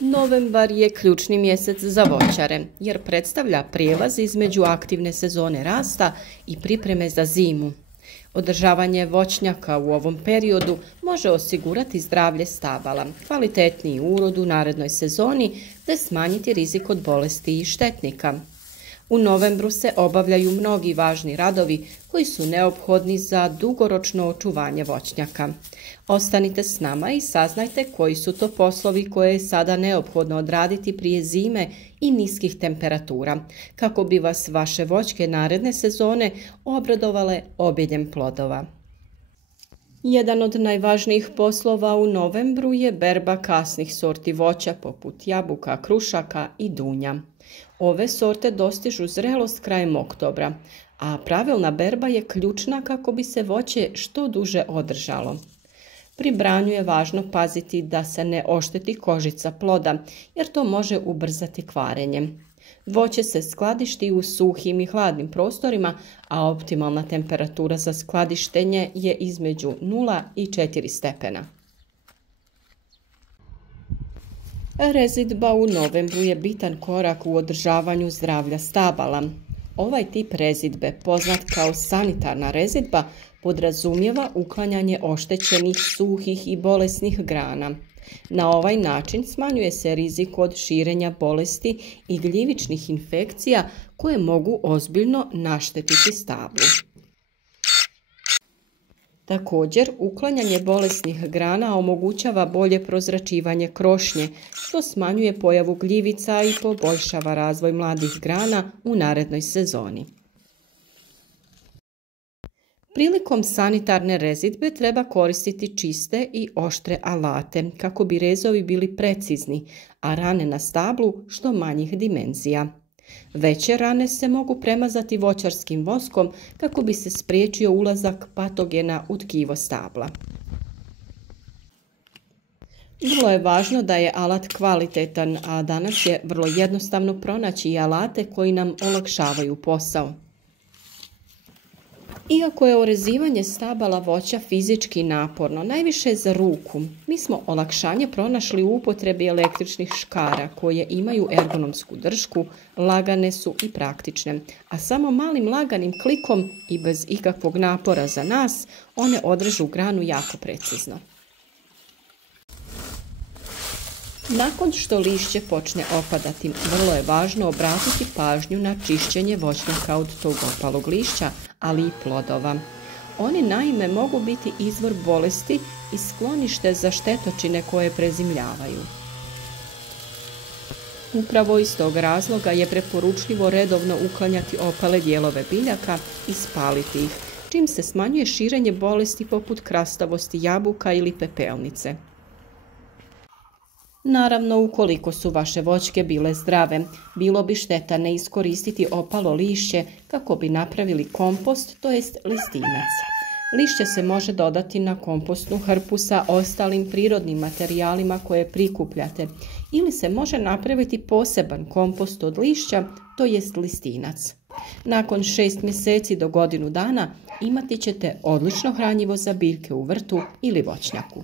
Novembar je ključni mjesec za voćare jer predstavlja prijelaz između aktivne sezone rasta i pripreme za zimu. Održavanje voćnjaka u ovom periodu može osigurati zdravlje stabala, kvalitetniji urod u narednoj sezoni te smanjiti rizik od bolesti i štetnika. U novembru se obavljaju mnogi važni radovi koji su neophodni za dugoročno očuvanje voćnjaka. Ostanite s nama i saznajte koji su to poslovi koje je sada neophodno odraditi prije zime i niskih temperatura, kako bi vas vaše voćke naredne sezone obradovale obiljem plodova. Jedan od najvažnijih poslova u novembru je berba kasnih sorti voća poput jabuka, krušaka i dunja. Ove sorte dostižu zrelost krajem oktobra, a pravilna berba je ključna kako bi se voće što duže održalo. Pri branju je važno paziti da se ne ošteti kožica ploda, jer to može ubrzati kvarenje. Voće se skladišti u suhim i hladnim prostorima, a optimalna temperatura za skladištenje je između 0 i 4 stepena. Rezidba u novembru je bitan korak u održavanju zdravlja stabala. Ovaj tip rezidbe, poznat kao sanitarna rezidba, podrazumijeva uklanjanje oštećenih, suhih i bolesnih grana. Na ovaj način smanjuje se rizik od širenja bolesti i gljivičnih infekcija koje mogu ozbiljno naštetiti stablu. Također, uklanjanje bolesnih grana omogućava bolje prozračivanje krošnje, što smanjuje pojavu gljivica i poboljšava razvoj mladih grana u narednoj sezoni. Prilikom sanitarne rezidbe treba koristiti čiste i oštre alate kako bi rezovi bili precizni, a rane na stablu što manjih dimenzija. Veće rane se mogu premazati voćarskim voskom kako bi se spriječio ulazak patogena u tkivo stabla. Vrlo je važno da je alat kvalitetan, a danas je vrlo jednostavno pronaći i alate koji nam olakšavaju posao. Iako je orezivanje stabala voća fizički naporno, najviše za ruku, mi smo olakšanje pronašli u upotrebi električnih škara koje imaju ergonomsku držku, lagane su i praktične, a samo malim laganim klikom i bez ikakvog napora za nas, one odrežu granu jako precizno. Nakon što lišće počne opadati, vrlo je važno obratiti pažnju na čišćenje voćnjaka od tog opalog lišća, ali i plodova. Oni naime mogu biti izvor bolesti i sklonište za štetočine koje prezimljavaju. Upravo iz tog razloga je preporučljivo redovno uklanjati opale dijelove biljaka i spaliti ih, čim se smanjuje širenje bolesti poput krastavosti jabuka ili pepelnice. Naravno, ukoliko su vaše voćke bile zdrave, bilo bi šteta ne iskoristiti opalo lišće kako bi napravili kompost, to jest listinac. Lišće se može dodati na kompostnu hrpu sa ostalim prirodnim materijalima koje prikupljate ili se može napraviti poseban kompost od lišća, to jest listinac. Nakon 6 mjeseci do godinu dana imati ćete odlično hranjivo za biljke u vrtu ili voćnjaku.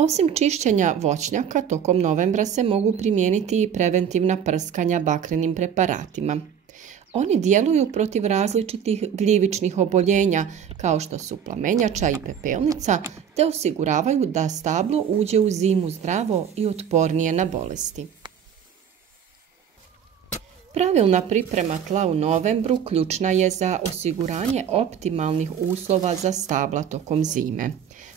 Osim čišćenja voćnjaka, tokom novembra se mogu primijeniti i preventivna prskanja bakrenim preparatima. Oni djeluju protiv različitih gljivičnih oboljenja, kao što su plamenjača i pepelnica, te osiguravaju da stablo uđe u zimu zdravo i otpornije na bolesti. Pravilna priprema tla u novembru ključna je za osiguranje optimalnih uslova za stabla tokom zime.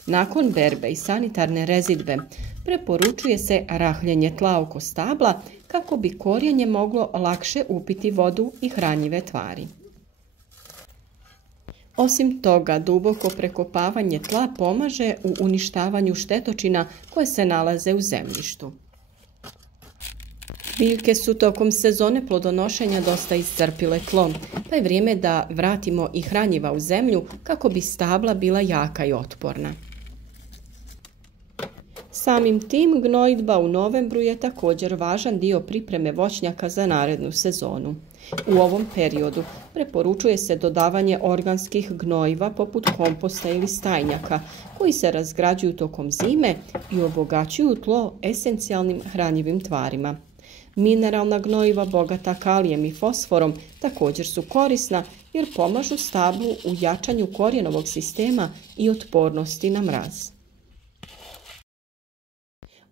Nakon berbe i sanitarne rezidbe preporučuje se rahljenje tla oko stabla kako bi korijenje moglo lakše upiti vodu i hranjive tvari. Osim toga, duboko prekopavanje tla pomaže u uništavanju štetočina koje se nalaze u zemljištu. Biljke su tokom sezone plodonošenja dosta iscrpile tlo, pa je vrijeme da vratimo i hranjiva u zemlju kako bi stabla bila jaka i otporna. Samim tim, gnojidba u novembru je također važan dio pripreme voćnjaka za narednu sezonu. U ovom periodu preporučuje se dodavanje organskih gnojiva poput komposta ili stajnjaka, koji se razgrađuju tokom zime i obogaćuju tlo esencijalnim hranjivim tvarima. Mineralna gnojiva bogata kalijem i fosforom također su korisna jer pomažu stablu u jačanju korijenovog sistema i otpornosti na mraz.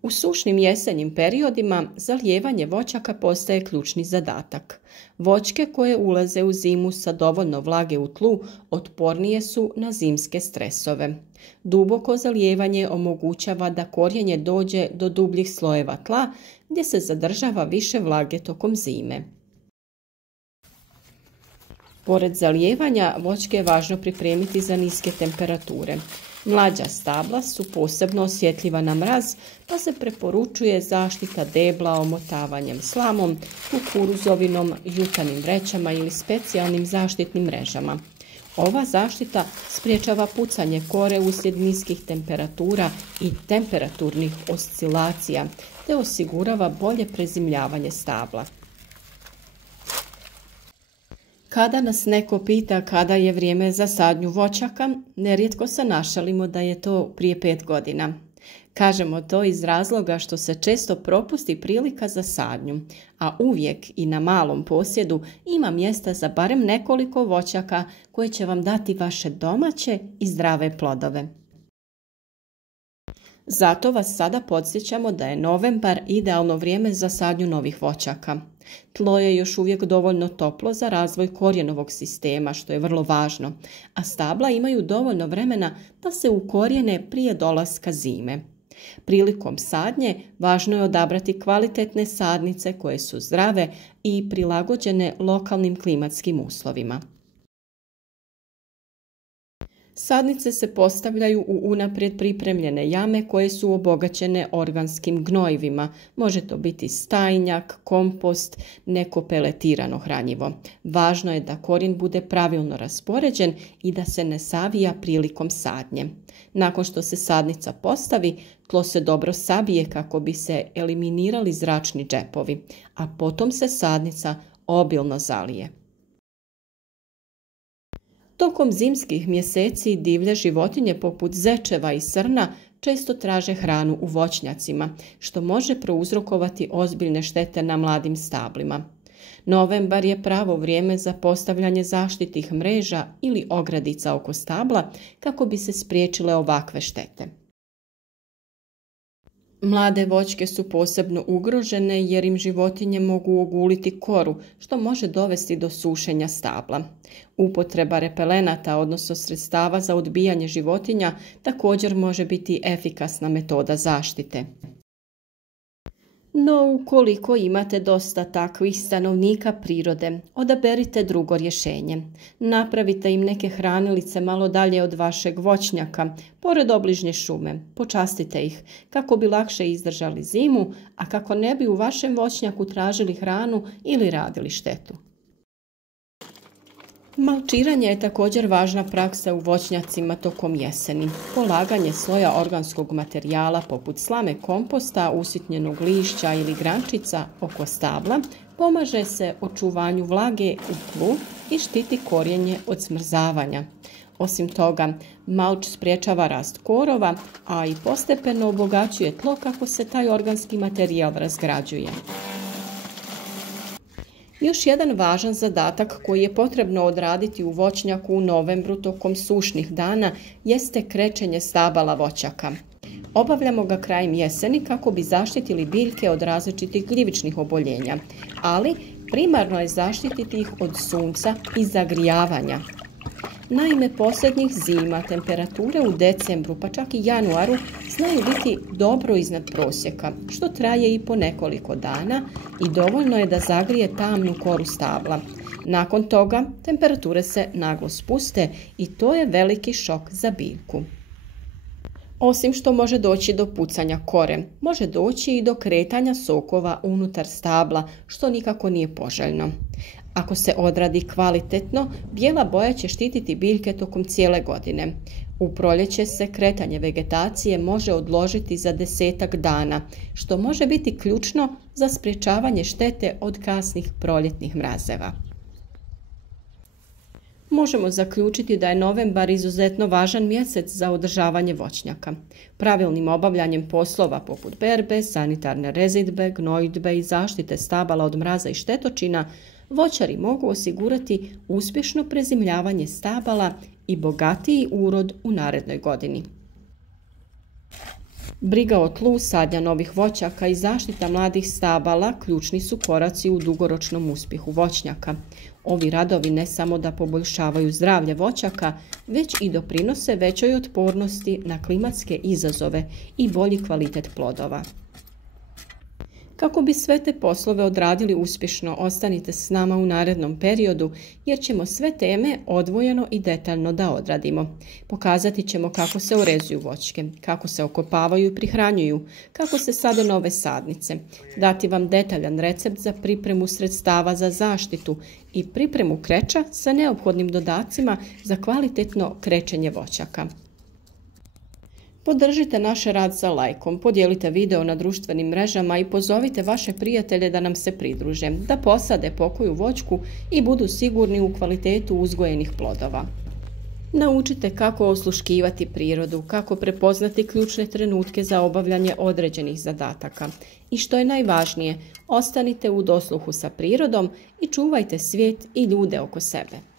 U sušnim jesenjim periodima zalijevanje voćaka postaje ključni zadatak. Voćke koje ulaze u zimu sa dovoljno vlage u tlu otpornije su na zimske stresove. Duboko zalijevanje omogućava da korijenje dođe do dubljih slojeva tla gdje se zadržava više vlage tokom zime. Pored zalijevanja, voćke je važno pripremiti za niske temperature. Mlađa stabla su posebno osjetljiva na mraz, pa se preporučuje zaštita debla omotavanjem slamom, kukuruzovinom, jutanim vrećama ili specijalnim zaštitnim mrežama. Ova zaštita sprječava pucanje kore uslijed niskih temperatura i temperaturnih oscilacija, te osigurava bolje prezimljavanje stabla. Kada nas neko pita kada je vrijeme za sadnju voćaka, nerijetko se našalimo da je to prije 5 godina. Kažemo to iz razloga što se često propusti prilika za sadnju, a uvijek i na malom posjedu ima mjesta za barem nekoliko voćaka koje će vam dati vaše domaće i zdrave plodove. Zato vas sada podsjećamo da je novembar idealno vrijeme za sadnju novih voćaka. Tlo je još uvijek dovoljno toplo za razvoj korijenovog sistema, što je vrlo važno, a stabla imaju dovoljno vremena da se ukorijene prije dolaska zime. Prilikom sadnje važno je odabrati kvalitetne sadnice koje su zdrave i prilagođene lokalnim klimatskim uslovima. Sadnice se postavljaju u unaprijed pripremljene jame koje su obogaćene organskim gnojivima. Može to biti stajnjak, kompost, neko peletirano hranjivo. Važno je da korijen bude pravilno raspoređen i da se ne savija prilikom sadnje. Nakon što se sadnica postavi, tlo se dobro sabije kako bi se eliminirali zračni džepovi, a potom se sadnica obilno zalije. Tokom zimskih mjeseci divlje životinje poput zečeva i srna često traže hranu u voćnjacima, što može prouzrokovati ozbiljne štete na mladim stablima. Novembar je pravo vrijeme za postavljanje zaštitnih mreža ili ogradica oko stabla kako bi se spriječile ovakve štete. Mlade voćke su posebno ugrožene jer im životinje mogu oguliti koru, što može dovesti do sušenja stabla. Upotreba repelenata, odnosno sredstava za odbijanje životinja, također može biti efikasna metoda zaštite. No, ukoliko imate dosta takvih stanovnika prirode, odaberite drugo rješenje. Napravite im neke hranilice malo dalje od vašeg voćnjaka, pored obližnje šume. Počastite ih kako bi lakše izdržali zimu, a kako ne bi u vašem voćnjaku tražili hranu ili radili štetu. Malčiranje je također važna praksa u voćnjacima tokom jeseni. Polaganje sloja organskog materijala poput slame komposta, usitnjenog lišća ili grančica oko stabla pomaže se očuvanju vlage u tlu i štiti korijenje od smrzavanja. Osim toga, malč sprječava rast korova, a i postepeno obogaćuje tlo kako se taj organski materijal razgrađuje. Još jedan važan zadatak koji je potrebno odraditi u voćnjaku u novembru tokom sušnih dana jeste krečenje stabala voćaka. Obavljamo ga krajem jeseni kako bi zaštitili biljke od različitih gljivičnih oboljenja, ali primarno je zaštititi ih od sunca i zagrijavanja. Naime, posljednjih zima temperature u decembru pa čak i januaru znaju biti dobro iznad prosjeka, što traje i po nekoliko dana i dovoljno je da zagrije tamnu koru stabla. Nakon toga temperature se naglo spuste i to je veliki šok za biljku. Osim što može doći do pucanja kore, može doći i do kretanja sokova unutar stabla, što nikako nije poželjno. Ako se odradi kvalitetno, bijela boja će štititi biljke tokom cijele godine. U proljeće se kretanje vegetacije može odložiti za 10-ak dana, što može biti ključno za sprječavanje štete od kasnih proljetnih mrazeva. možemo zaključiti da je novembar izuzetno važan mjesec za održavanje voćnjaka. Pravilnim obavljanjem poslova poput berbe, sanitarne rezidbe, gnojidbe i zaštite stabala od mraza i štetočina, voćari mogu osigurati uspješno prezimljavanje stabala i bogatiji urod u narednoj godini. Briga o tlu, sadnja novih voćaka i zaštita mladih stabala ključni su koraci u dugoročnom uspjehu voćnjaka. Ovi radovi ne samo da poboljšavaju zdravlje voćaka, već i doprinose većoj otpornosti na klimatske izazove i bolji kvalitet plodova. Kako bi sve te poslove odradili uspješno, ostanite s nama u narednom periodu jer ćemo sve teme odvojeno i detaljno da odradimo. Pokazati ćemo kako se urezuju voćke, kako se okopavaju i prihranjuju, kako se sade nove sadnice, dati vam detaljan recept za pripremu sredstava za zaštitu i pripremu kreča sa neophodnim dodacima za kvalitetno krečenje voćaka. Podržite naš rad sa lajkom, podijelite video na društvenim mrežama i pozovite vaše prijatelje da nam se pridruže, da posade pokoju voćku i budu sigurni u kvalitetu uzgojenih plodova. Naučite kako osluškivati prirodu, kako prepoznati ključne trenutke za obavljanje određenih zadataka. I što je najvažnije, ostanite u dosluhu sa prirodom i čuvajte svijet i ljude oko sebe.